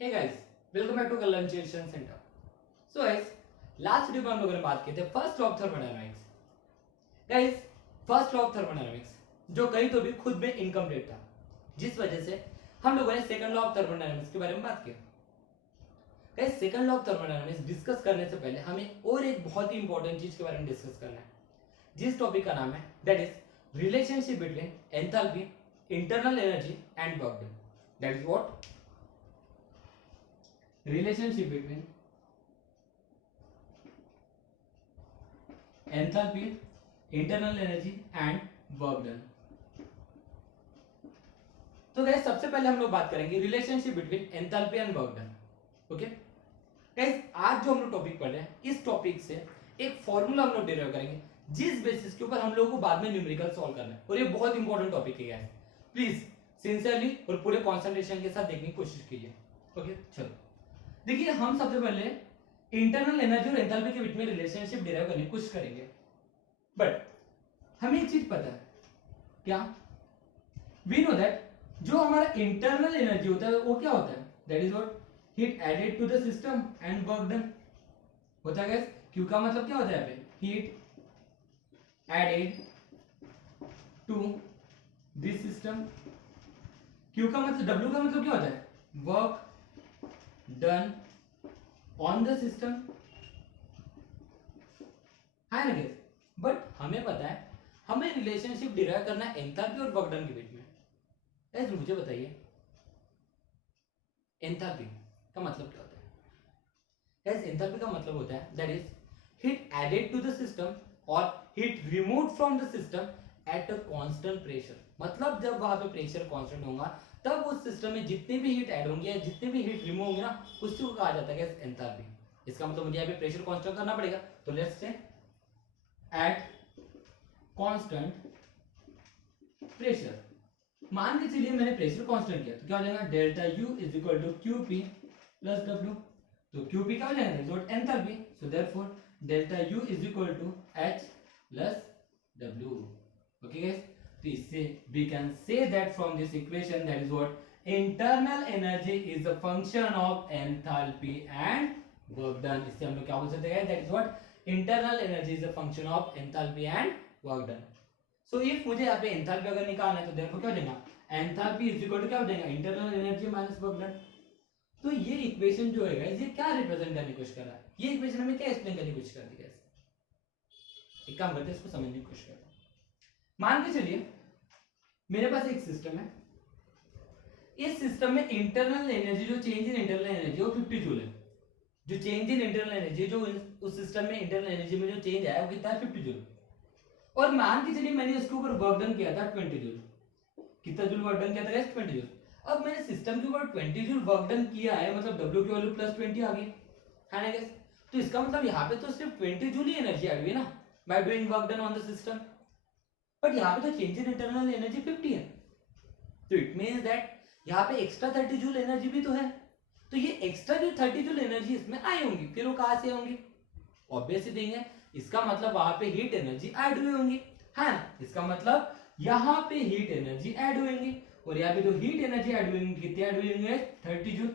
Hey guys, welcome back to कलंचेशन centre. So guys, last video में हम लोगों ने बात की थी first law of thermodynamics. Guys, first law of thermodynamics जो कहीं तो भी खुद में इनकम्प्लीट था, जिस वजह से हम लोगों ने सेकंड लॉ ऑफ थर्मोडायनामिक्स के बारे में बात की। Guys, second law of thermodynamics discuss करने से पहले हमें और एक बहुत ही इंपॉर्टेंट चीज के बारे में डिस्कस करना है, जिस टॉपिक का नाम है that is relationship between enthalpy, internal energy and work done. That is what relationship between enthalpy, internal energy and work done। तो गाइस, सबसे पहले हम लोग बात करेंगे relationship between enthalpy and work done. Okay guys, आज जो हम लोग टॉपिक पढ़ रहे हैं, इस टॉपिक से एक फॉर्मूला हम लोग डेराइव करेंगे, जिस बेसिस के ऊपर हम लोगों को बाद में न्यूमेरिकल सॉल्व करना है। और ये बहुत इंपॉर्टेंट टॉपिक है गाइस, प्लीज सिंसियरली और पूरे कंसंट्रेशन के साथ देखने की कोशिश कीजिए। ओके चलो देखिए, हम सबसे पहले इंटरनल एनर्जी और एंथैल्पी के बीच में रिलेशनशिप डिराइव करने की कोशिश करेंगे। बट हमें एक चीज पता है, क्या? वी नो दैट जो हमारा इंटरनल एनर्जी होता है वो क्या होता है? That is what heat added to the system and work done होता है गाइस। क्यू का मतलब क्या होता है? यहाँ पे heat added to this system. Q का मतलब, डब्ल्यू का मतलब क्या होता है? Work done on the system, है ना गाइस। बट हमें पता है हमें रिलेशनशिप डिराइव करना है एंथैल्पी और वर्क डन के बीच में। गाइस मुझे बताइए, एंथैल्पी का मतलब क्या होता है? गाइस, एंथैल्पी का मतलब होता है that is heat added to the system और heat removed from the system at a constant pressure. मतलब जब वहां पे प्रेशर कांस्टेंट होगा तब उस सिस्टम में जितनी भी हीट ऐड होंगी या जितनी भी हीट रिमूव होंगी ना, उसी को कहा जाता है एंथैल्पी। इसका मतलब मुझे यहाँ पे प्रेशर कांस्टेंट करना पड़ेगा, तो let's say at constant pressure. मान के चलिए मैंने प्रेशर कांस्टेंट किया तो क्या हो जाएगा? Delta U is equal to Q P plus W. तो क्यू पी क्या हो जाएगा? Enthalpy. So therefore delta U is equal to H plus W. Okay guys, तो इससे we can say that from this equation that is what internal energy is a function of enthalpy and work done। इससे हम लोग क्या बोल सकते हैं? that is what internal energy is a function of enthalpy and work done। so if मुझे यहाँ पे enthalpy अगर निकालना है तो therefore क्या हो जाएगा? enthalpy is equal to क्या हो जाएगा? internal energy minus work done। तो ये इक्वेशन जो है गाइस, ये क्या रिप्रेजेंट करने की कोशिश कर रहा है? ये इक्वेशन हमें क्या एक्सप्लेन करने की कोशिश करती है गाइस? एक काम करते हैं, इसको समझने की कोशिश करते हैं। मान के चलिए मेरे पास एक सिस्टम है, इस सिस्टम में इंटरनल एनर्जी, जो चेंज इन इंटरनल एनर्जी वो 50 जूल है। जो चेंज इन इंटरनल एनर्जी, जो उस सिस्टम में इंटरनल एनर्जी में जो चेंज आया वो कितना है? 50 जूल। और मान के चलिए मैंने इसके ऊपर वर्क डन किया था 20 जूल। कितना जूल वर्क डन किया था? 20 जूल। अब मैंने सिस्टम के ऊपर 20 जूल वर्क डन किया है, मतलब डब्ल्यू की वैल्यू प्लस 20 आ गई, है ना गाइस। तो इसका मतलब यहाँ पे तो सिर्फ 20 जूल ही एनर्जी ऐड हुई ना, by doing work done on the system. But यहाँ पे तो चेंज इन इंटरनल एनर्जी 50 है, तो इट मींस दैट यहाँ पे एक्स्ट्रा 30 जूल एनर्जी भी तो है। तो ये एक्स्ट्रा जो 30 जूल एनर्जी इसमें आई होंगी, फिर वो कहां से होंगी? ऑब्वियस ही थिंग है, इसका मतलब वहां पे हीट एनर्जी ऐड हुई होंगी, है ना। इसका मतलब यहाँ पे हीट एनर्जी ऐड हुएंगी, और यहाँ पे जो हीट एनर्जी ऐड हुई कितनी ऐड हुई होंगे? 30 जूल।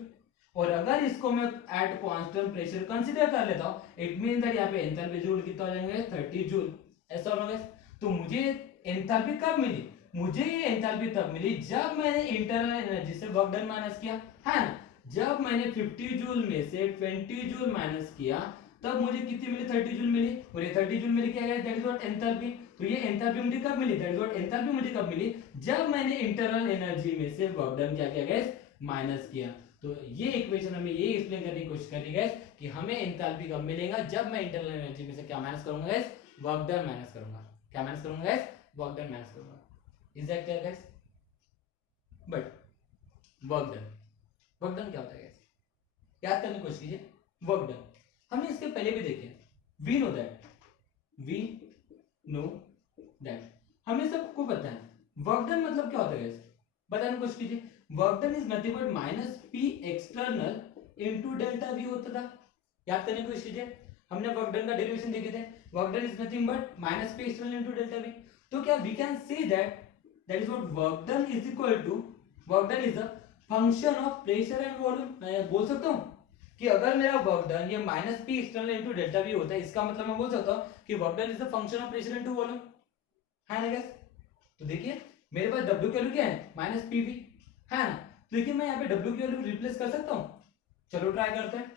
और अगर इसको मैं एट कांस्टेंट प्रेशर कंसीडर कर लेता हूँ, इट मींस दैट यहाँ पे एंथैल्पी जूल कितना हो जाएंगे? 30 जूल। ऐसा होगा। तो मुझे एंथैल्पी कब मिली? मुझे ये एंथैल्पी तब मिली जब मैंने इंटरनल एनर्जी से वर्क डन माइनस किया, है ना। जब मैंने 50 जूल में से 20 जूल माइनस किया तब मुझे कितनी मिली? 30 जूल मिली। और ये 30 जूल मिली क्या है? That is what enthalpy. तो ये एंथैल्पी मुझे कब मिली? दैट इज व्हाट एंथैल्पी मुझे कब मिली? जब मैंने इंटरनल एनर्जी में से वर्क डन क्या किया गाइस? माइनस किया। तो ये इक्वेशन हमें ये एक्सप्लेन करने की कोशिश करी गाइस कि हमें एंथैल्पी कब मिलेगा? जब मैं इंटरनल एनर्जी में से क्या माइनस करूंगा गाइस? वर्क डन माइनस करूंगा। क्या माइनस करूंगा गाइस? वर्क डन माइनस करूंगा। Is that clear guys? But work done क्या होता है गाइस? याद करने की कोशिश कीजिए। वर्क डन हमने इसके पहले भी देखे। वी नो दैट हमें सबको पता है वर्क डन मतलब क्या होता है गाइस? बताने की कोशिश कीजिए। Work done is nothing but minus P external into delta we होता था। याद करने की कोशिश कीजिए, हमने वर्क डन का डेरिवेशन देखे थे। Work done is nothing but minus P external into delta V. तो क्या we can say that is what work done is equal to, work done is the function of pressure and volume. मैं बोल सकता हूँ कि अगर मेरा work done ये minus P external into delta we होता है, इसका मतलब मैं बोल सकता हूँ कि work done is the function of pressure into volume, है ना गाइस। तो देखिए मेरे पास W की वैल्यू क्या है, माइनस पीवी, है ना। तो देखिए मैं यहाँ पे W की वैल्यू रिप्लेस कर सकता हूँ, चलो ट्राई करते हैं।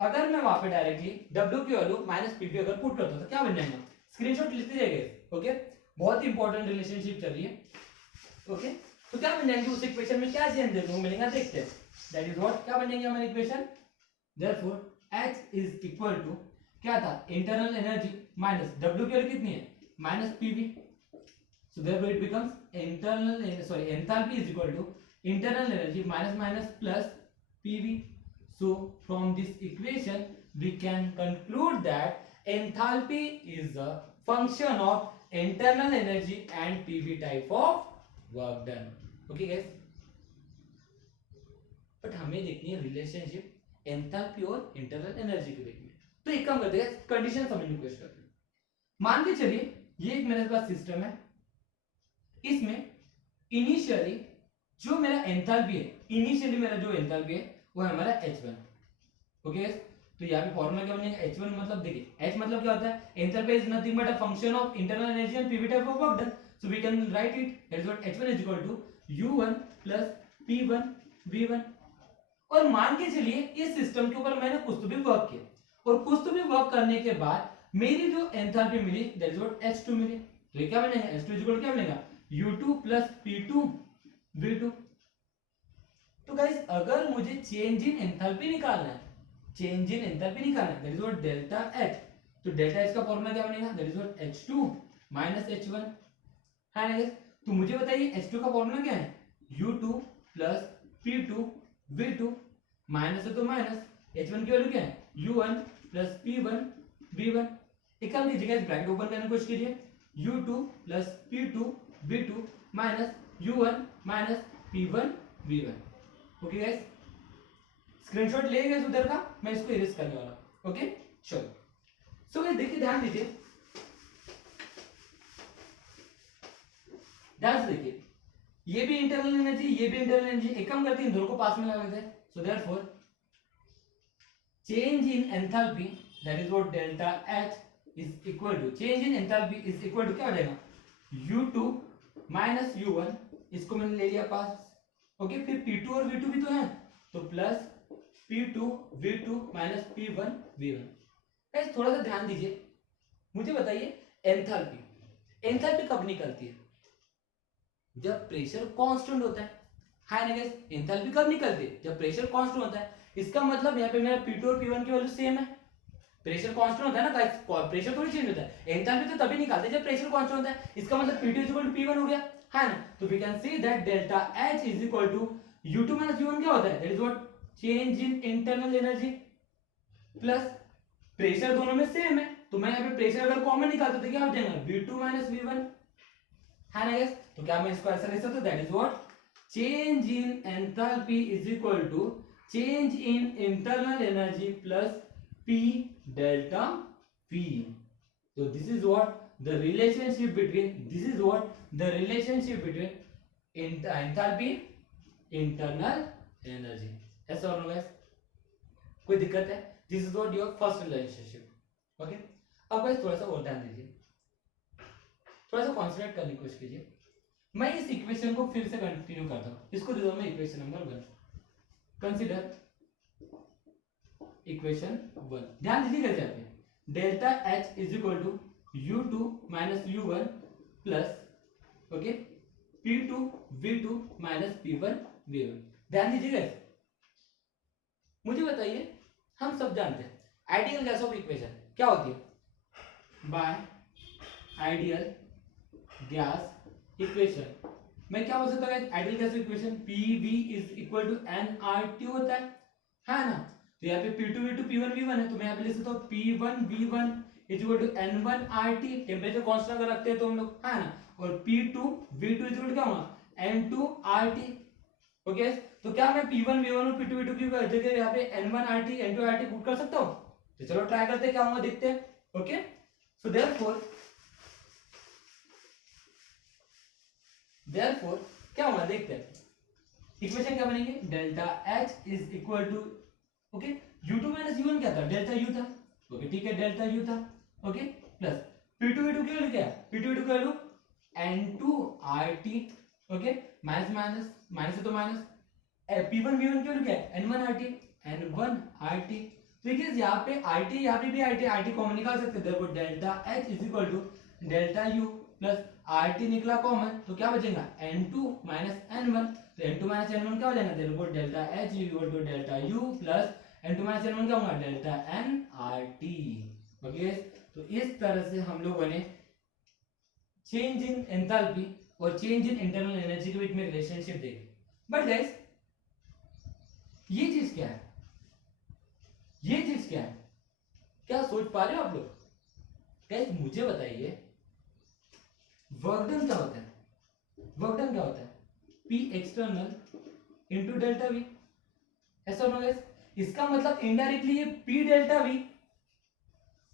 अगर मैं वहां पे डायरेक्टली W की वैल्यू माइनस पीवी अगर पुट करता हूँ तो क्या बन जाएगा, स्क्रीनशॉट लेते जाइए। ओके, बहुत ही इंपॉर्टेंट रिलेशनशिप चल रही है। ओके, तो क्या बन जाएंगे उस इक्वेशन में, क्या चेंज देखने को मिलेगा, देखते हैं। दैट इज व्हाट, क्या बन जाएंगे हमारी equation, therefore H is equal to क्या था, इंटरनल एनर्जी माइनस W की वैल्यू कितनी है, minus PV. So therefore it becomes enthalpy is equal to internal energy minus plus PV. So from this equation we can conclude that enthalpy is a function of internal energy and PV type of work done. Okay guys, but हमें देखनी है relationship enthalpy और internal energy के बीच में। तो एक काम करते हैं, कंडीशन समझने की कोशिश करते हैं। मान के चलिए ये एक मेरे पास सिस्टम है, इसमें इनिशियली जो मेरा एंथैल्पी है, इनिशियली मेरा जो एंथैल्पी है वो है हमारा H1। ओके, तो यहाँ पे फॉर्मूला क्या बनेगा, H1 मतलब देखिए H मतलब क्या होता है, enthalpy is nothing but a function of internal energy and PV type of work done. So we can write it that is what H1 is equal to U1 plus P1 V1। और मान के चलिए इस system के ऊपर मैंने कुछ तो भी वर्क किया, और कुछ तो भी वर्क करने के बाद मेरी जो एंथैल्पी मिली दैट इज व्हाट H2 मिली। तो ये क्या बनेगा, H2 इज इक्वल क्या बनेगा, U2 प्लस P2 V2। तो गाइस अगर मुझे चेंज इन एंथैल्पी निकालना है, चेंज इन एंथैल्पी निकालना है that is what delta H। तो डेल्टा H का फॉर्मूला क्या बनेगा, that is what H2 minus H1, है ना गाइस। तो मुझे बताइए H2 का फॉर्मूला क्या है, U2 plus P2 V2, minus है तो माइनस, H1 की वैल्यू क्या है, U1 प्लस P1 V1। एक काम कीजिए गाइस, ब्रैकेट ओपन करने की कोशिश कीजिए, U2 plus P2 V2 minus U1 minus P1 V1। Okay guys, screenshot ले गए उधर का, मैं इसको इरेज करने वाला। ओके चलो, सो गाइस देखिए, ध्यान दीजिए, ध्यान से देखिए, ये भी इंटरनल एनर्जी, ये भी इंटरनल एनर्जी, एक काम करते हैं इन दोनों को पास में लगा देते हैं। So therefore change in enthalpy that is what delta H is equal to, change in enthalpy is equal to क्या हो जाएगा, U2 माइनस U1, इसको मैंने ले लिया पास। ओके, फिर P2 और V2 भी तो है, तो plus P2 V2 minus P1 V1। Guys थोड़ा सा ध्यान दीजिए, मुझे बताइए एंथैल्पी, एंथैल्पी कब निकलती है, जब प्रेशर कांस्टेंट होता है ना गाइस। एंथैल्पी कब निकलती है, जब प्रेशर कांस्टेंट होता है। इसका मतलब यहाँ पे मेरा P2 और P1 की वैल्यू सेम है, प्रेशर कांस्टेंट होता है ना गाइस, प्रेशर थोड़ी चेंज होता है। एंथैल्पी तो तभी निकालते हैं जब प्रेशर कांस्टेंट होता है, इसका मतलब P2 P1 हो गया, है ना। तो we can see that delta H is equal to U2 minus U1 क्या होता है, that is what change in internal energy, plus pressure दोनों में सेम है, तो मैं यहाँ पे प्रेशर अगर कॉमन निकालता तो क्या हो जाएगा, V2 माइनस V1, है ना गाइस। तो क्या मैं इसको ऐसा लिख सकता हूं, that is what change in enthalpy is equal to change in internal energy plus P delta P। So this is what the relationship between, this is what the relationship between enthalpy, internal energy। ऐसा और guys, कोई दिक्कत है, this is what your first relationship। Okay, अब guys थोड़ा सा और ध्यान दीजिए, थोड़ा सा कॉन्सेंट्रेट करने की कोशिश कीजिए। मैं इस इक्वेशन को फिर से कंटिन्यू करता हूं, इसको दे दो मैं इक्वेशन नंबर 1। कंसीडर इक्वेशन 1, ध्यान दीजिए कैसे आते हैं, delta H is equal to U2 minus U1 plus okay P2 V2 minus P1 V1। ध्यान दीजिएगा, मुझे बताइए, हम सब जानते हैं आइडियल गैस ऑफ इक्वेशन क्या होती है, बाय आइडियल गैस इक्वेशन मैं क्या बोल सकता हूँ, ideal gas equation PV is equal to nRT होता है ना। तो यहाँ पे P2 V2 P1 V1 है, तो मैं यहाँ पे लिख सकता हूँ P1 V1 is equal to N1 RT, temperature constant अगर रखते हैं तो हम लोग, है ना। और P2 V2 is equal to क्या होगा, N2 RT। ओके, तो क्या मैं P1 V1 और P2 V2 की जगह यहाँ पे N1 RT N2 RT put कर सकता हूँ, तो चलो ट्राई करते हैं क्या होगा, देखते हैं। ओके, सो देयरफॉर क्या होगा देखते हैं। इक्वेशन क्या बनेंगे, delta H is equal to, okay, u2 minus u1 क्या था, डेल्टा u था, ओके ठीक है, डेल्टा u था, ओके, प्लस p2 v2 क्या लिखा है, p2 v2 का value n2 rt, okay, minus minus minus है तो माइनस, p1 v1 क्या लिखा है, n1 rt, n1 rt, तो ये यहाँ पे rt, यहाँ पे भी rt कॉमन निकाल सकते हैं, देखो delta h is equal to delta u plus rt निकला कॉमन, तो क्या बचेगा n2 माइनस n1, तो n2 माइनस n1 क्या हो जाएगा, देखो delta h equal to delta u plus n2 minus n1 क्या होगा, डेल्टा n rt, ओके। तो इस तरह से हम लोगों ने चेंज इन एंथैल्पी और चेंज इन इंटरनल एनर्जी के बीच में रिलेशनशिप देखी। बट गाइस ये चीज क्या है, ये चीज क्या है, क्या सोच पा रहे हो आप लोग? गाइस मुझे बताइए वर्क डन क्या होता है, वर्क डन क्या होता है, P external into delta we, ऐसा होगा गाइस, इसका मतलब इनडायरेक्टली ये P डेल्टा वी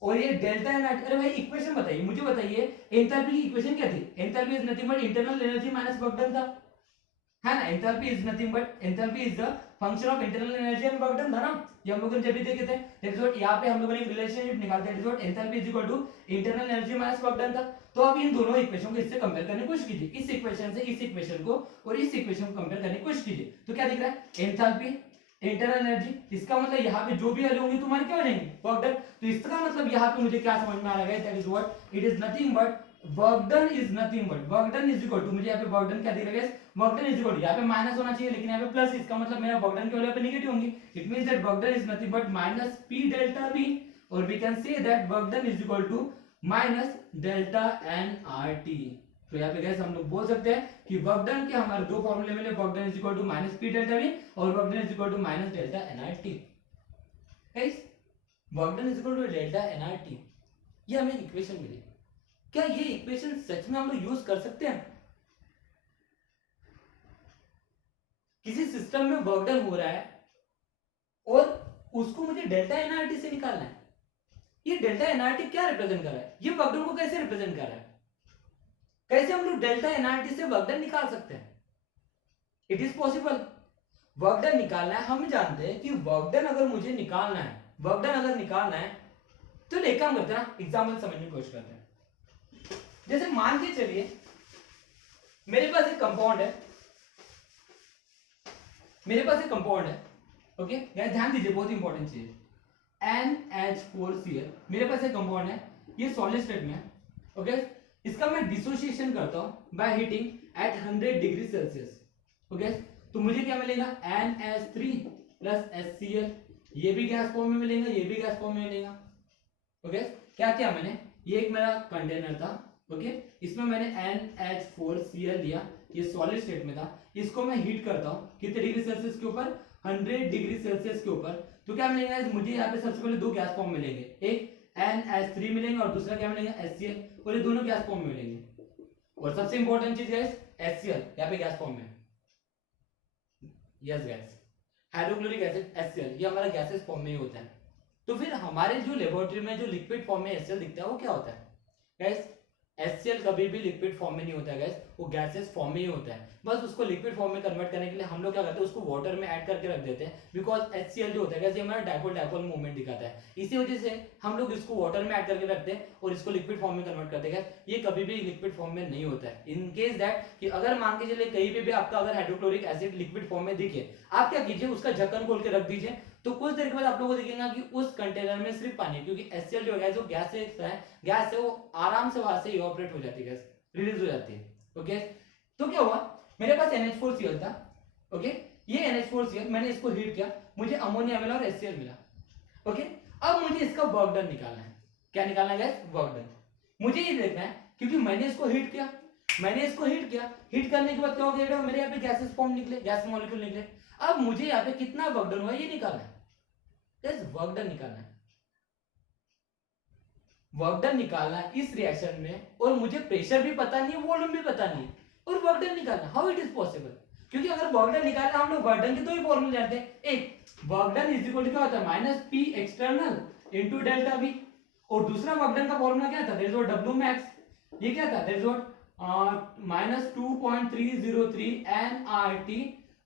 और ये डेल्टा एन, अरे भाई इक्वेशन बताइए, मुझे बताइए एंथैल्पी की इक्वेशन क्या थी, enthalpy is nothing but internal energy minus work done था, है ना, enthalpy is nothing but enthalpy is the function of internal energy and work done था ना, ये हम लोगों ने जब भी देखे थे, दैट इज व्हाट, यहां पे हम लोगों ने एक रिलेशनशिप निकाला, that is what enthalpy is equal to internal energy minus work done था। तो अब इन दोनों इक्वेशन को इससे कंपेयर करने की कोशिश कीजिए, इस इक्वेशन से इस इक्वेशन को और इस इक्वेशन को कंपेयर करने की कोशिश कीजिए, तो क्या दिख रहा है, एंथैल्पी इंटरनल एनर्जी, इसका मतलब यहाँ पे जो भी वैल्यू होंगी तुम्हारी क्या हो जाएंगी, वर्क डन, तो इसका मतलब यहाँ पे मुझे क्या समझ में आ रहा है, that is what, it is nothing but work done is nothing but work done is equal to, मुझे यहाँ पे वर्क डन क्या दिख रहा है, work done is equal to, यहाँ पे माइनस होना चाहिए लेकिन यहाँ पे प्लस, इसका मतलब मेरा वर्क डन की वैल्यू पे नेगेटिव होंगी, it means that work done is nothing but minus p delta v, और we can say that work done is equal to minus delta n rt। तो यहाँ पे गाइस हम लोग बोल सकते हैं कि वर्क डन के हमारे दो फॉर्मूले मिले, work done is equal to minus p delta v और work done is equal to minus delta n rt। Guys work done is equal to delta n rt, ये हमें इक्वेशन मिली, क्या ये इक्वेशन सच में हम लोग यूज कर सकते हैं? किसी सिस्टम में वर्क डन हो रहा है और उसको मुझे डेल्टा एनआरटी से निकालना है, ये डेल्टा एनआरटी क्या रिप्रेजेंट कर रहा है, ये वर्क डन को कैसे रिप्रेजेंट कर रहा है, कैसे हम लोग डेल्टा एनआरटी से वर्क डन निकाल सकते हैं? It is possible, work done निकालना है, हम जानते हैं कि वर्क डन अगर मुझे निकालना है, वर्क डन अगर निकालना है तो एक काम करते हैं ना, एग्जाम्पल समझने की कोशिश करते हैं। जैसे मान के चलिए मेरे पास एक कंपाउंड है, मेरे पास एक कंपाउंड है, ओके यार ध्यान दीजिए, बहुत इंपॉर्टेंट चीज, NH4Cl, मेरे पास एक कंपाउंड है, ये सॉलिड स्टेट में है, ओके, इसका मैं डिसोसिएशन करता हूं by heating eight 100 degree Celsius, okay, तो मुझे क्या मिलेगा, NH3 प्लस HCl, ये भी गैस फॉर्म में मिलेगा, ये भी गैस फॉर्म में मिलेगा, ओके। क्या क्या मैंने, ये एक मेरा कंटेनर था, ओके, इसमें मैंने NH4Cl लिया, ये सॉलिड स्टेट में था, इसको मैं हीट करता हूँ कितने डिग्री सेल्सियस के ऊपर, 100 डिग्री सेल्सियस के ऊपर, तो क्या मिलेगा, मुझे यहाँ पे सबसे पहले दो गैस फॉर्म मिलेंगे, एक NH3 मिलेंगे और दूसरा क्या मिलेगा, HCl, और ये दोनों गैस फॉर्म में मिलेंगे, और सबसे इंपॉर्टेंट चीज है HCl, यहाँ पे गैस फॉर्म में, yes gas, hydrochloric acid HCl, ये हमारा गैसेस फॉर्म में ही होता है। तो फिर हमारे जो लेबोरेटरी में जो लिक्विड फॉर्म में HCl दिखता है वो क्या होता है गाइस, HCl कभी भी लिक्विड फॉर्म में नहीं होता है गाइस, वो गैसेस फॉर्म में ही होता है, बस उसको लिक्विड फॉर्म में कन्वर्ट करने के लिए हम लोग क्या करते हैं, उसको वाटर में ऐड करके रख देते हैं, बिकॉज HCl जो होता है गाइस ये हमारा डाइपोल डाइपोल मूवमेंट दिखाता है, इसी वजह से हम लोग इसको वाटर में ऐड करके रखते हैं और इसको लिक्विड फॉर्म में कन्वर्ट करते हैं, ये कभी भी लिक्विड फॉर्म में नहीं होता है। इन केस दैट कि अगर मान के चलिए कहीं भी आपका अगर हाइड्रोक्लोरिक एसिड लिक्विड फॉर्म में दिखे, आप क्या कीजिए, उसका ढक्कन खोल के रख दीजिए, तो कुछ देर के बाद आप लोगों को दिखेगा कि उस कंटेनर में सिर्फ पानी है, क्योंकि HCl जो है जो गैस है, गैस है वो आराम से वहां से इवापोरेट हो जाती है, गैस रिलीज हो जाती है, ओके। तो क्या हुआ, मेरे पास NH4Cl था, ओके, ये NH4Cl मैंने इसको हीट किया, मुझे अमोनिया मिला और HCl मिला, ओके। अब मुझे इसका वर्क डन निकालना है, क्या निकालना है गैस, वर्क डन, मुझे ये देखना है क्योंकि मैंने इसको हीट किया, मैंने इसको हीट किया, हीट करने के बाद क्या हो गया, मेरे यहाँ पे गैसेस फॉर्म निकले, गैस मॉलिक्यूल निकले, अब मुझे यहाँ पे कितना वर्क डन हुआ ये निकालना है, गैस वर्क डन निकालना है, वर्क डन निकालना है इस रिएक्शन में, और मुझे प्रेशर भी पता नहीं है, वॉल्यूम भी पता नहीं है, और वर्क डन निकालना, हाउ इट इज पॉसिबल, क्योंकि अगर वर्क डन निकालना हम लोग वर्क डन के दो ही फॉर्मूले जानते हैं, एक work done is equal to क्या होता है, minus P external into delta V, और दूसरा वर्क डन का फॉर्मूला क्या था, that is what W max, ये क्या था, that is what -2.303 nRT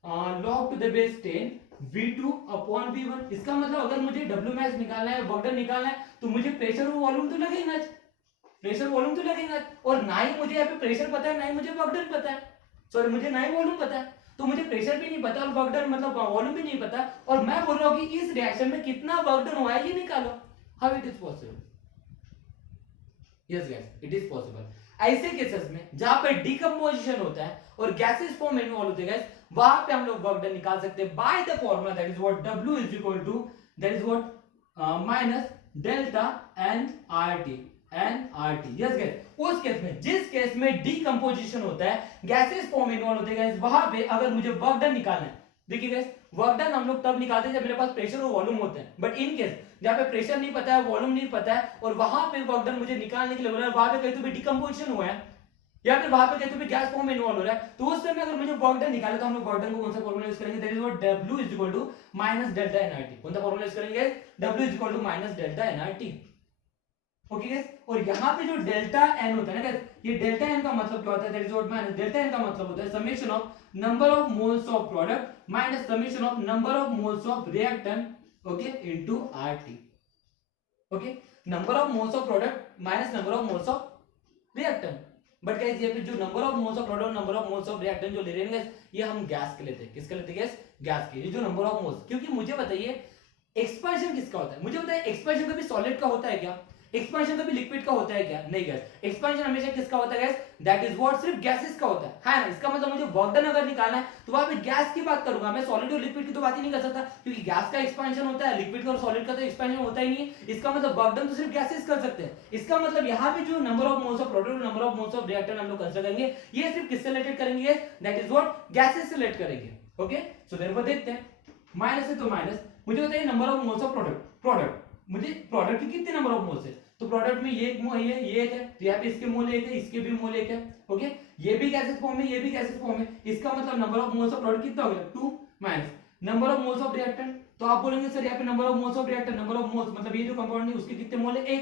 log to the base 10 V2 upon V1। इसका मतलब अगर मुझे W max निकालना है, वर्क डन निकालना है, तो मुझे प्रेशर और वॉल्यूम तो लगेगा, प्रेशर वॉल्यूम तो लगेगा, और ना ही मुझे यहाँ पे प्रेशर पता है, ना ही मुझे वर्क डन पता है, सॉरी मुझे ना ही वॉल्यूम पता है, तो मुझे प्रेशर भी नहीं पता और वर्क डन मतलब वॉल्यूम भी नहीं पता, और मैं बोल रहा हूँ कि इस रिएक्शन में कितना वर्क डन हुआ है ये निकालो। How it is possible? Yes guys, it is possible. ऐसे केसेस में जहां पे डिकम्पोजिशन होता है और गैसेस फॉर्म इन्वॉल्व होते हैं गाइस, वहां पे हम लोग वर्क डन निकाल सकते हैं by the formula that is what W is equal to that is what minus delta nRT। Yes guys, उस केस में जिस केस में डिकम्पोजिशन होता है, गैसेस फॉर्म इन्वॉल्व होते हैं गाइस, वहां पे अगर मुझे वर्क डन निकालना है, देखिए गाइस वर्क डन हम लोग तब निकालते हैं जब मेरे पास प्रेशर और वॉल्यूम होते हैं, बट इन केस जहां पे प्रेशर नहीं पता है, वॉल्यूम नहीं पता है, और वहां पे वर्क डन मुझे निकालने के लिए बोला है, वहां पे कहीं तो भी डिकम्पोजिशन हुआ है या फिर वहां पे कहीं तो भी गैस फॉर्म इन्वॉल्व हो रहा है, तो उस समय अगर मुझे वर्क डन निकालना तो हम लोग वर्क डन को कौन सा फॉर्मूला यूज करेंगे? That is what W is equal to minus delta nRT। कौन सा फॉर्मूला यूज करेंगे? W is equal to minus delta nRT। Okay guys, और यहाँ पे जो डेल्टा n होता है ना गाइस, ये डेल्टा n का मतलब क्या होता है? That is what minus delta n का मतलब होता है summation of number of moles of product minus summation of number of moles of reactant, okay, into RT। Okay, number of moles of product minus number of moles of reactant. But guys ये पे जो number of moles of product, number of moles of reactant जो ले रहे हैं guys, ये हम gas के लेते हैं। किसके लेते हैं गाइस? गैस के। ये जो नंबर ऑफ मोल्स, क्योंकि मुझे बताइए एक्सपेंशन किसका होता है? मुझे बताइए एक्सपेंशन कभी सॉलिड का होता है क्या? एक्सपेंशन कभी लिक्विड का होता है क्या? नहीं गाइस, एक्सपेंशन हमेशा किसका होता है गाइस? दैट इज व्हाट सिर्फ गैसेस का होता है ना। इसका मतलब मुझे वर्क डन अगर निकालना है तो वहां पे गैस की बात करूंगा, मैं सॉलिड और लिक्विड की तो बात ही नहीं कर सकता, क्योंकि गैस का एक्सपेंशन होता है, लिक्विड का और सॉलिड का तो एक्सपेंशन होता ही नहीं है। इसका मतलब वर्क डन तो सिर्फ गैसेस कर सकते हैं। इसका मतलब यहाँ पे जो number of moles of product और number of moles of reactant हम लोग कंसीडर करेंगे, ये सिर्फ किससे रिलेटेड करेंगे? दैट इज व्हाट गैसेस से रिलेट करेंगे। ओके, सो देयरफॉर देखते हैं, माइनस है तो माइनस, मुझे बताइए number of moles of product, मुझे प्रोडक्ट की कितने नंबर ऑफ मोल्स है? तो प्रोडक्ट में ये एक मोल है, ये एक है, तो यहाँ पे इसके मोल एक है, इसके भी मोल एक है। ओके, ये भी गैसेस फॉर्म है, ये भी गैसेस फॉर्म है। इसका मतलब number of moles of product कितना हो गया? 2 minus number of moles of reactant. तो आप बोलेंगे सर यहाँ पे number of moles of reactant, number of moles मतलब ये जो कंपाउंड है उसके कितने मोल है? 1।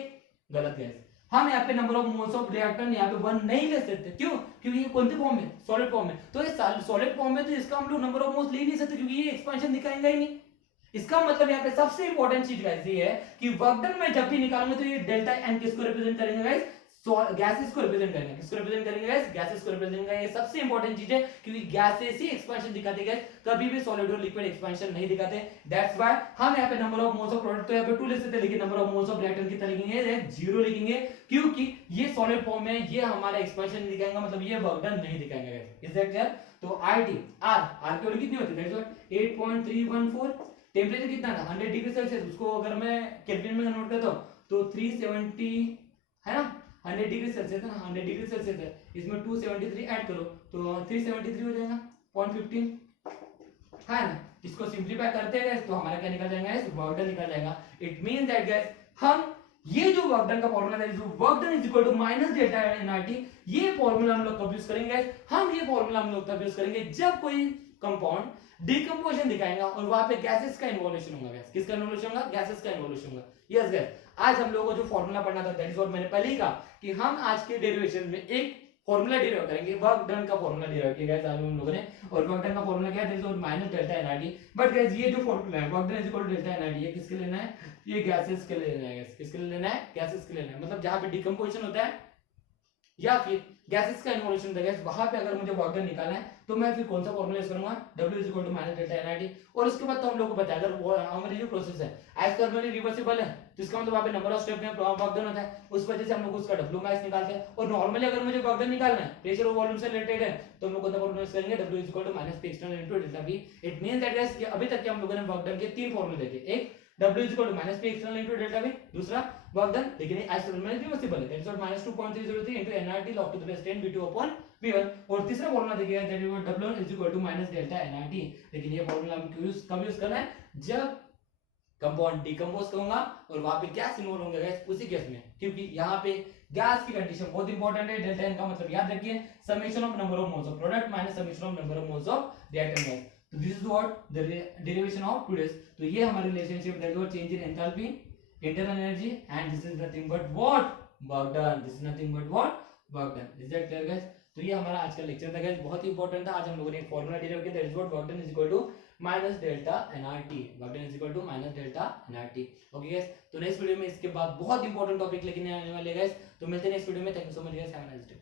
गलत गैस, हम यहाँ पे number of moles of reactant यहाँ पे 1 नहीं ले सकते। क्यों? क्योंकि ये कौन सी फॉर्म है? सॉलिड फॉर्म है। तो ये सॉलिड फॉर्म है, तो इसका हम लोग नंबर ऑफ मोल्स ले नहीं सकते, क्योंकि ये एक्सपेंशन दिखाएंगे ही नहीं। इसका मतलब यहाँ पे सबसे इंपॉर्टेंट चीज गाइस ये है कि वर्क डन में जब भी निकालूंगा तो ये डेल्टा एन किसको रिप्रेजेंट करेंगे गाइस? गैसेस को रिप्रेजेंट करेंगे। किसको रिप्रेजेंट करेंगे गाइस? गैसेस को रिप्रेजेंट करेंगे। ये सबसे इंपॉर्टेंट चीज है, क्योंकि गैसेस ही एक्सपेंशन दिखाते हैं, कभी भी सॉलिड और लिक्विड एक्सपेंशन नहीं दिखाते। दैट्स व्हाई हम यहाँ पे number of moles of product तो यहाँ पे 2 लिख सकते हैं, लेकिन number of moles of reactant कितना लिखेंगे? 0 लिखेंगे, क्योंकि ये सॉलिड फॉर्म में ये हमारा एक्सपेंशन दिखाएगा, मतलब ये वर्क डन नहीं दिखाएंगे गाइस। Is that clear? तो RT आर की वैल्यू कितनी होती है? That's what 8.314। टेम्परेचर कितना था? 100 डिग्री सेल्सियस। उसको अगर मैं केल्विन में कन्वर्ट करता हूं तो 370 है ना, 100 डिग्री सेल्सियस है ना, 100 डिग्री सेल्सियस है, इसमें 273 ऐड करो तो 373 हो जाएगा 0.15 है ना। इसको सिंपलीफाई करते हैं तो हमारा क्या निकल जाएगा? वर्क डन निकल जाएगा। इट मींस दैट गाइस हम ये जो वर्क डन का फॉर्मूला है, work done is equal to minus delta nRT, ये फॉर्मूला हम लोग कब यूज करेंगे गाइस? हम ये फॉर्मूला हम लोग तब यूज करेंगे जब कोई कंपाउंड डिकम्पोजिशन दिखाएगा और वहां पे गैसेस का इन्वॉल्यूशन होगा। गैस किसका इन्वॉल्यूशन होगा? गैसेस का इन्वॉल्यूशन होगा। यस गाइस, आज हम लोगों को जो फॉर्मूला पढ़ना था, दैट इज व्हाट मैंने पहले ही कहा कि हम आज के डेरिवेशन में एक फॉर्मूला डिराइव करेंगे, वर्क डन का फॉर्मूला डिराइव किया गाइस आज हम लोगों ने। और वर्क डन का फॉर्मूला क्या है? That is what minus delta nRT। But guys ये जो फॉर्मूला है work done is equal to delta nRT, ये किसके लेना है? ये गैसेस के लिए लेना है। किसके लिए लेना है? गैसेस के लिए लेना है। मतलब जहां पे डिकम्पोजिशन होता है या फिर गैसेस का इन्वॉल्यूशन होता है, वहां पे अगर मुझे वर्क डन निकालना है तो मैं फिर कौन सा फॉर्मूला यूज करूंगा? W is equal to minus delta nRT। और उसके बाद तो हम लोग को पता है अगर हमारी जो प्रोसेस है एज थर्मली रिवर्सिबल है, तो इसका मतलब वहां पे नंबर ऑफ स्टेप में वर्क डन होता है, उस वजह से हम लोग उसका W मैक्स निकालते हैं। और नॉर्मली अगर मुझे वर्क डन निकालना है प्रेशर और वॉल्यूम से रिलेटेड है, तो हम लोग कौन सा फॉर्मूला यूज करेंगे? W is equal to minus P external into delta V। It means that guys अभी तक के हम लोगों ने वर्क डन के 3 फॉर्मूले देखे। एक W is equal to minus P external into delta V, दूसरा वर्क डन, लेकिन एज थर्मली रिवर्सिबल है, that is minus 2.303 into nRT log to the base 10 V2 upon V1। और तीसरा फॉर्मूला देखिए that is W is equal to minus delta nRT। लेकिन ये formula हम कब यूज करना है? जब कंपाउंड डिकम्पोज करूंगा और वहां पे गैस इन्वॉल्व होंगे गाइस, उसी केस में, क्योंकि यहाँ पे गैस की कंडीशन बहुत इंपॉर्टेंट है। डेल्टा n का मतलब याद रखिए summation of number of moles of product minus summation of number of moles of reactant gas. तो this is what the derivation of टुडेस। तो ये हमारा relationship that is change in enthalpy, internal energy, and this is nothing but what? Work done. This is nothing but what? Work done. Is that clear guys? तो ये हमारा आज का lecture था गाइस, बहुत ही इंपॉर्टेंट था। आज हम लोगों ने एक फॉर्मूला डिराइव किया, that is what work done is equal to minus delta NRT, work done is equal to minus delta NRT. Okay guys, तो नेक्स्ट वीडियो में इसके बाद बहुत इंपॉर्टेंट टॉपिक लेके आने वाले गाइस, तो मिलते हैं नेक्स्ट वीडियो में। Thank you so much guys, have a nice day.